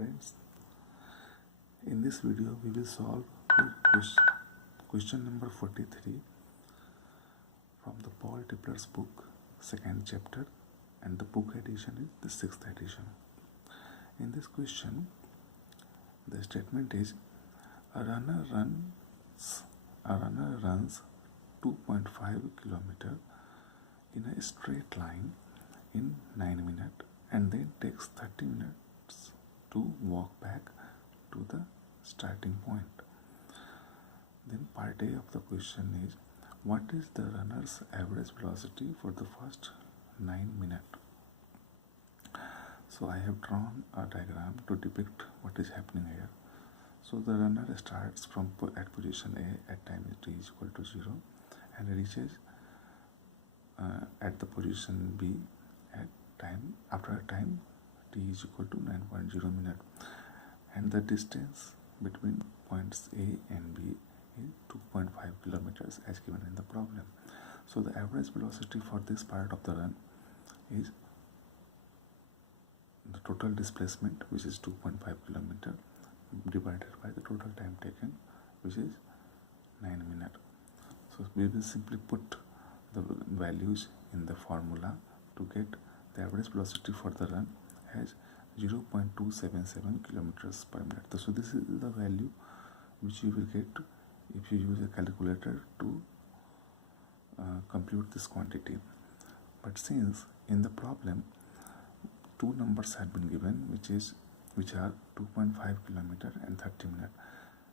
friends, in this video we will solve question number 43 from the Paul Tipler's book, second chapter, and the book edition is the 6th edition. In this question, the statement is a runner runs 2.5 kilometer in a straight line in 9 minutes and then takes 30 minutes to walk back to the starting point. Then part A of the question is, what is the runner's average velocity for the first 9 minutes? So I have drawn a diagram to depict what is happening here. So the runner starts from at position A at time t is equal to 0 and reaches at the position B at time after a time t is equal to 9.0 minutes, and the distance between points A and B is 2.5 kilometers as given in the problem. So the average velocity for this part of the run is the total displacement, which is 2.5 kilometer, divided by the total time taken, which is 9 minutes. So we will simply put the values in the formula to get the average velocity for the run as 0.277 kilometers per minute. So this is the value which you will get if you use a calculator to compute this quantity. But since in the problem two numbers have been given, which are 2.5 kilometer and 30 minutes,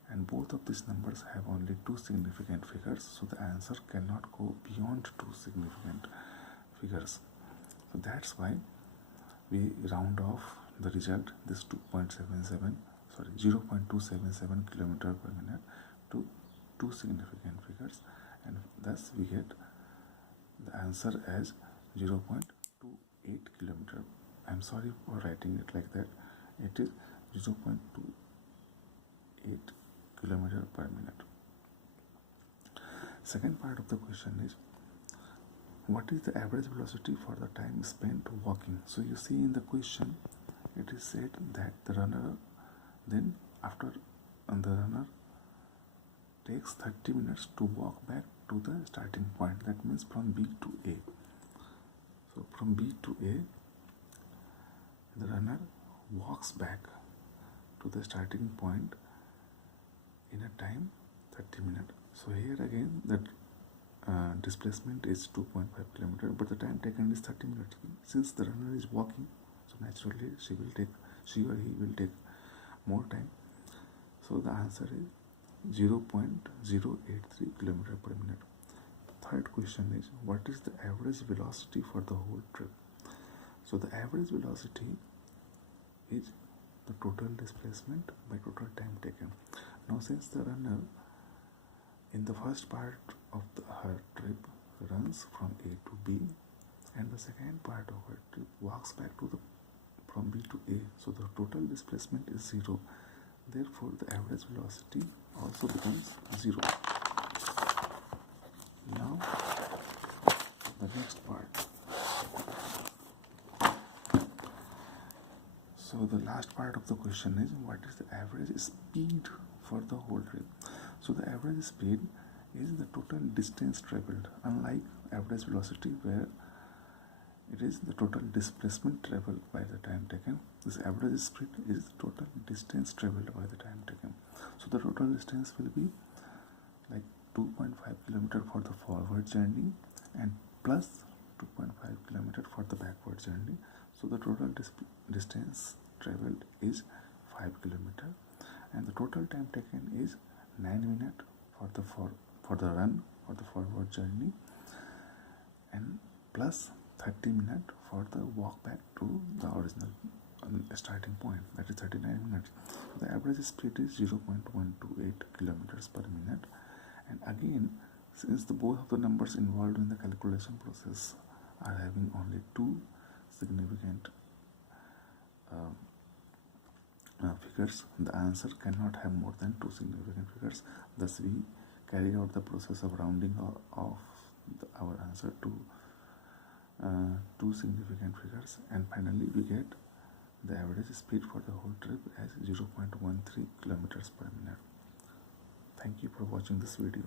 and both of these numbers have only two significant figures, so the answer cannot go beyond two significant figures. So that's why we round off the result, this 0.277 kilometer per minute, to two significant figures, and thus we get the answer as 0.28 kilometer. I'm sorry for writing it like that. It is 0.28 kilometer per minute. Second part of the question is, what is the average velocity for the time spent walking? So you see in the question it is said that the runner takes 30 minutes to walk back to the starting point. That means from B to A. So from B to A, the runner walks back to the starting point in a time 30 minutes. So here again the displacement is 2.5 kilometer, but the time taken is 30 minutes. Since the runner is walking, so naturally she or he will take more time. So the answer is 0.083 kilometer per minute. Third question is, what is the average velocity for the whole trip? So the average velocity is the total displacement by total time taken. Now since the runner in the first part of her trip runs from A to B, and the second part of her trip walks back from B to A, so the total displacement is 0. Therefore the average velocity also becomes 0. Now the next part. So the last part of the question is, what is the average speed for the whole trip? So the average speed is the total distance traveled, unlike average velocity where it is the total displacement traveled by the time taken. This average speed is the total distance traveled by the time taken. So the total distance will be like 2.5 kilometer for the forward journey and plus 2.5 kilometer for the backward journey. So the total distance traveled is 5 kilometer, and the total time taken is 9 minutes for the run for the forward journey, and plus 30 minutes for the walk back to the original starting point, that is 39 minutes. The average speed is 0.128 kilometers per minute, and again, since both of the numbers involved in the calculation process are having only two significant figures, the answer cannot have more than two significant figures. Thus we carry out the process of rounding off our answer to two significant figures, and finally we get The average speed for the whole trip is 0.13 kilometers per minute. Thank you for watching this video.